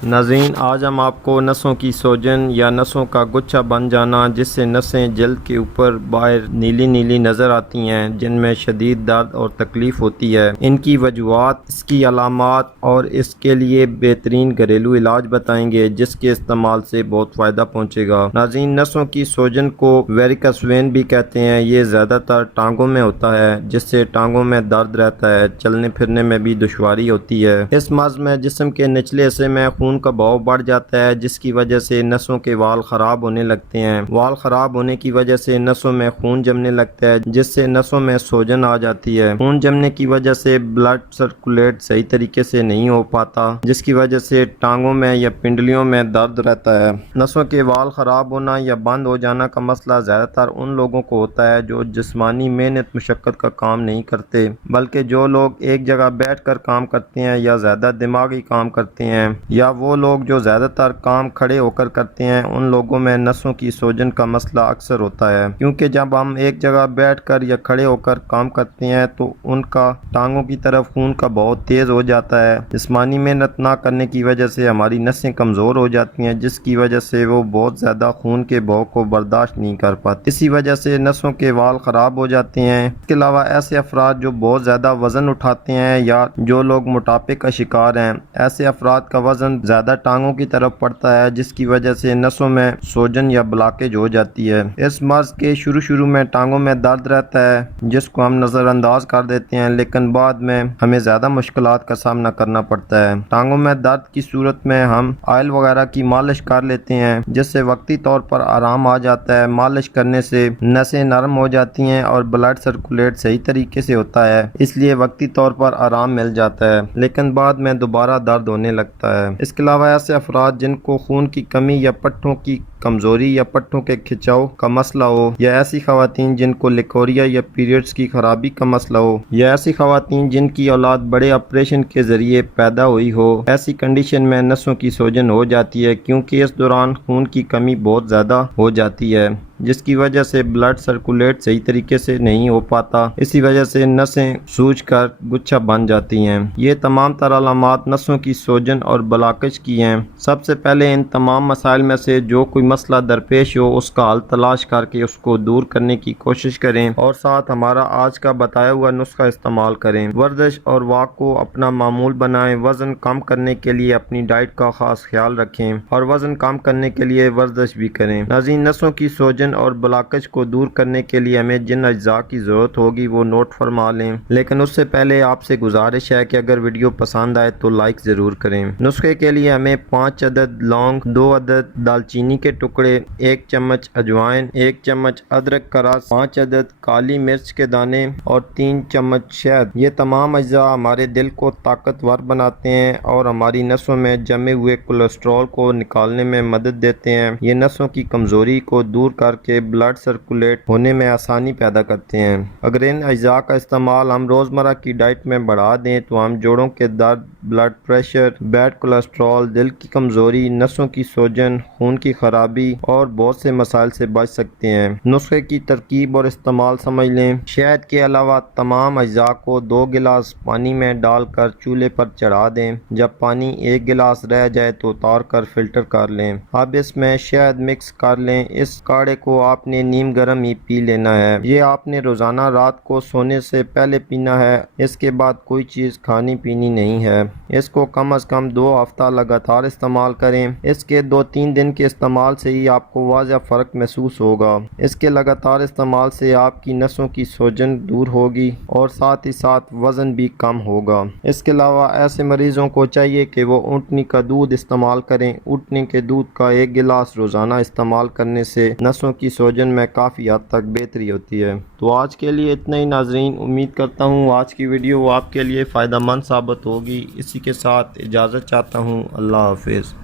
ناظرین، آج ہم آپ کو نسوں کی سوجن یا نسوں کا گچھا بن جانا، جس سے نسیں جلد کے اوپر باہر نیلی نیلی نظر آتی ہیں، جن میں شدید درد اور تکلیف ہوتی ہے، ان کی وجوہات، اس کی علامات اور اس کے لیے بہترین گھریلو علاج بتائیں گے جس کے استعمال سے بہت فائدہ پہنچے گا۔ ناظرین، نسوں کی سوجن کو ویریکس وین بھی کہتے ہیں۔ یہ زیادہ تر ٹانگوں میں ہوتا ہے، جس سے ٹانگوں میں درد رہتا ہے، چلنے پھرنے میں بھی دشواری ہوتی ہے۔ اس مرض میں جسم کے نچلے حصے میں خون کا بہاؤ بڑھ جاتا ہے، جس کی وجہ سے نسوں کے وال خراب ہونے لگتے ہیں۔ وال خراب ہونے کی وجہ سے نسوں میں خون جمنے لگتا ہے، جس سے نسوں میں سوجن آ جاتی ہے۔ خون جمنے کی وجہ سے بلڈ سرکولیٹ صحیح طریقے سے نہیں ہو پاتا، جس کی وجہ سے ٹانگوں میں یا پنڈلیوں میں درد رہتا ہے۔ نسوں کے وال خراب ہونا یا بند ہو جانا کا مسئلہ زیادہ تر ان لوگوں کو ہوتا ہے جو جسمانی محنت مشقت کا کام نہیں کرتے، بلکہ جو لوگ ایک جگہ بیٹھ کر کام کرتے ہیں یا زیادہ دماغی کام کرتے ہیں، یا وہ لوگ جو زیادہ تر کام کھڑے ہو کر کرتے ہیں۔ ان لوگوں میں نسوں کی سوجن کا مسئلہ اکثر ہوتا ہے، کیونکہ جب ہم ایک جگہ بیٹھ کر یا کھڑے ہو کر کام کرتے ہیں تو ان کا ٹانگوں کی طرف خون کا بہت تیز ہو جاتا ہے۔ جسمانی محنت نہ کرنے کی وجہ سے ہماری نسیں کمزور ہو جاتی ہیں، جس کی وجہ سے وہ بہت زیادہ خون کے بہاؤ کو برداشت نہیں کر پاتی۔ اسی وجہ سے نسوں کے وال خراب ہو جاتے ہیں۔ اس کے علاوہ ایسے افراد جو بہت زیادہ وزن اٹھاتے ہیں یا جو لوگ موٹاپے کا شکار ہیں، ایسے افراد کا وزن زیادہ ٹانگوں کی طرف پڑتا ہے، جس کی وجہ سے نسوں میں سوجن یا بلاکیج ہو جاتی ہے۔ اس مرض کے شروع میں ٹانگوں میں درد رہتا ہے، جس کو ہم نظر انداز کر دیتے ہیں، لیکن بعد میں ہمیں زیادہ مشکلات کا سامنا کرنا پڑتا ہے۔ ٹانگوں میں درد کی صورت میں ہم آئل وغیرہ کی مالش کر لیتے ہیں، جس سے وقتی طور پر آرام آ جاتا ہے۔ مالش کرنے سے نسیں نرم ہو جاتی ہیں اور بلڈ سرکولیٹ صحیح طریقے سے ہوتا ہے، اس لیے وقتی طور پر آرام مل جاتا ہے، لیکن بعد میں دوبارہ درد ہونے لگتا ہے۔ اس کے علاوہ ایسے افراد جن کو خون کی کمی یا پٹھوں کی کمزوری یا پٹھوں کے کھچاؤ کا مسئلہ ہو، یا ایسی خواتین جن کو لیکوریا یا پیریڈز کی خرابی کا مسئلہ ہو، یا ایسی خواتین جن کی اولاد بڑے آپریشن کے ذریعے پیدا ہوئی ہو، ایسی کنڈیشن میں نسوں کی سوجن ہو جاتی ہے، کیونکہ اس دوران خون کی کمی بہت زیادہ ہو جاتی ہے، جس کی وجہ سے بلڈ سرکولیٹ صحیح طریقے سے نہیں ہو پاتا۔ اسی وجہ سے نسیں سوج کر گچھا بن جاتی ہیں۔ یہ تمام تر علامات نسوں کی سوجن اور بلاکج کی ہیں۔ سب سے پہلے ان تمام مسائل میں سے جو کوئی مسئلہ درپیش ہو، اس کا حل تلاش کر کے اس کو دور کرنے کی کوشش کریں، اور ساتھ ہمارا آج کا بتایا ہوا نسخہ استعمال کریں۔ ورزش اور واک کو اپنا معمول بنائیں۔ وزن کم کرنے کے لیے اپنی ڈائٹ کا خاص خیال رکھیں، اور وزن کم کرنے کے لیے ورزش بھی کریں۔ ناظرین، نسوں کی سوجن اور بلاکج کو دور کرنے کے لیے ہمیں جن اجزاء کی ضرورت ہوگی وہ نوٹ فرما لیں، لیکن اس سے پہلے آپ سے گزارش ہے کہ اگر ویڈیو پسند آئے تو لائک ضرور کریں۔ نسخے کے لیے ہمیں 5 عدد لونگ، 2 عدد دال چینی کے ٹکڑے، 1 چمچ اجوائن، 1 چمچ ادرک کا رس، 5 عدد کالی مرچ کے دانے اور 3 چمچ شہد۔ یہ تمام اجزاء ہمارے دل کو طاقتور بناتے ہیں اور ہماری نسوں میں جمے ہوئے کولیسٹرول کو نکالنے میں مدد دیتے ہیں۔ یہ نسوں کی کمزوری کو دور کر کے بلڈ سرکولیٹ ہونے میں آسانی پیدا کرتے ہیں۔ اگر ان اجزاء کا استعمال ہم روزمرہ کی ڈائٹ میں بڑھا دیں تو ہم جوڑوں کے درد، بلڈ پریشر، بیڈ کولیسٹرول، دل کی کمزوری، نسوں کی سوجن، خون کی خرابی اور بہت سے مسائل سے بچ سکتے ہیں۔ نسخے کی ترکیب اور استعمال سمجھ لیں۔ شہد کے علاوہ تمام اجزاء کو 2 گلاس پانی میں ڈال کر چولہے پر چڑھا دیں۔ جب پانی 1 گلاس رہ جائے تو اتار کر فلٹر کر لیں۔ اب اس میں شہد مکس کر لیں۔ اس کاڑھے کو آپ نے نیم گرم ہی پی لینا ہے۔ یہ آپ نے روزانہ رات کو سونے سے پہلے پینا ہے۔ اس کے بعد کوئی چیز کھانی پینی نہیں ہے۔ اس کو کم از کم 2 ہفتہ لگاتار استعمال کریں۔ اس کے 2-3 دن کے استعمال سے ہی آپ کو واضح فرق محسوس ہوگا۔ اس کے لگاتار استعمال سے آپ کی نسوں کی سوجن دور ہوگی اور ساتھ ہی ساتھ وزن بھی کم ہوگا۔ اس کے علاوہ ایسے مریضوں کو چاہیے کہ وہ اونٹنی کا دودھ استعمال کریں۔ اونٹنی کے دودھ کا 1 گلاس روزانہ استعمال کرنے سے نسوں کی سوجن میں کافی حد تک بہتری ہوتی ہے۔ تو آج کے لیے اتنا ہی ناظرین، امید کرتا ہوں آج کی ویڈیو آپ کے لیے فائدہ مند ثابت ہوگی۔ اسی کے ساتھ اجازت چاہتا ہوں۔ اللہ حافظ۔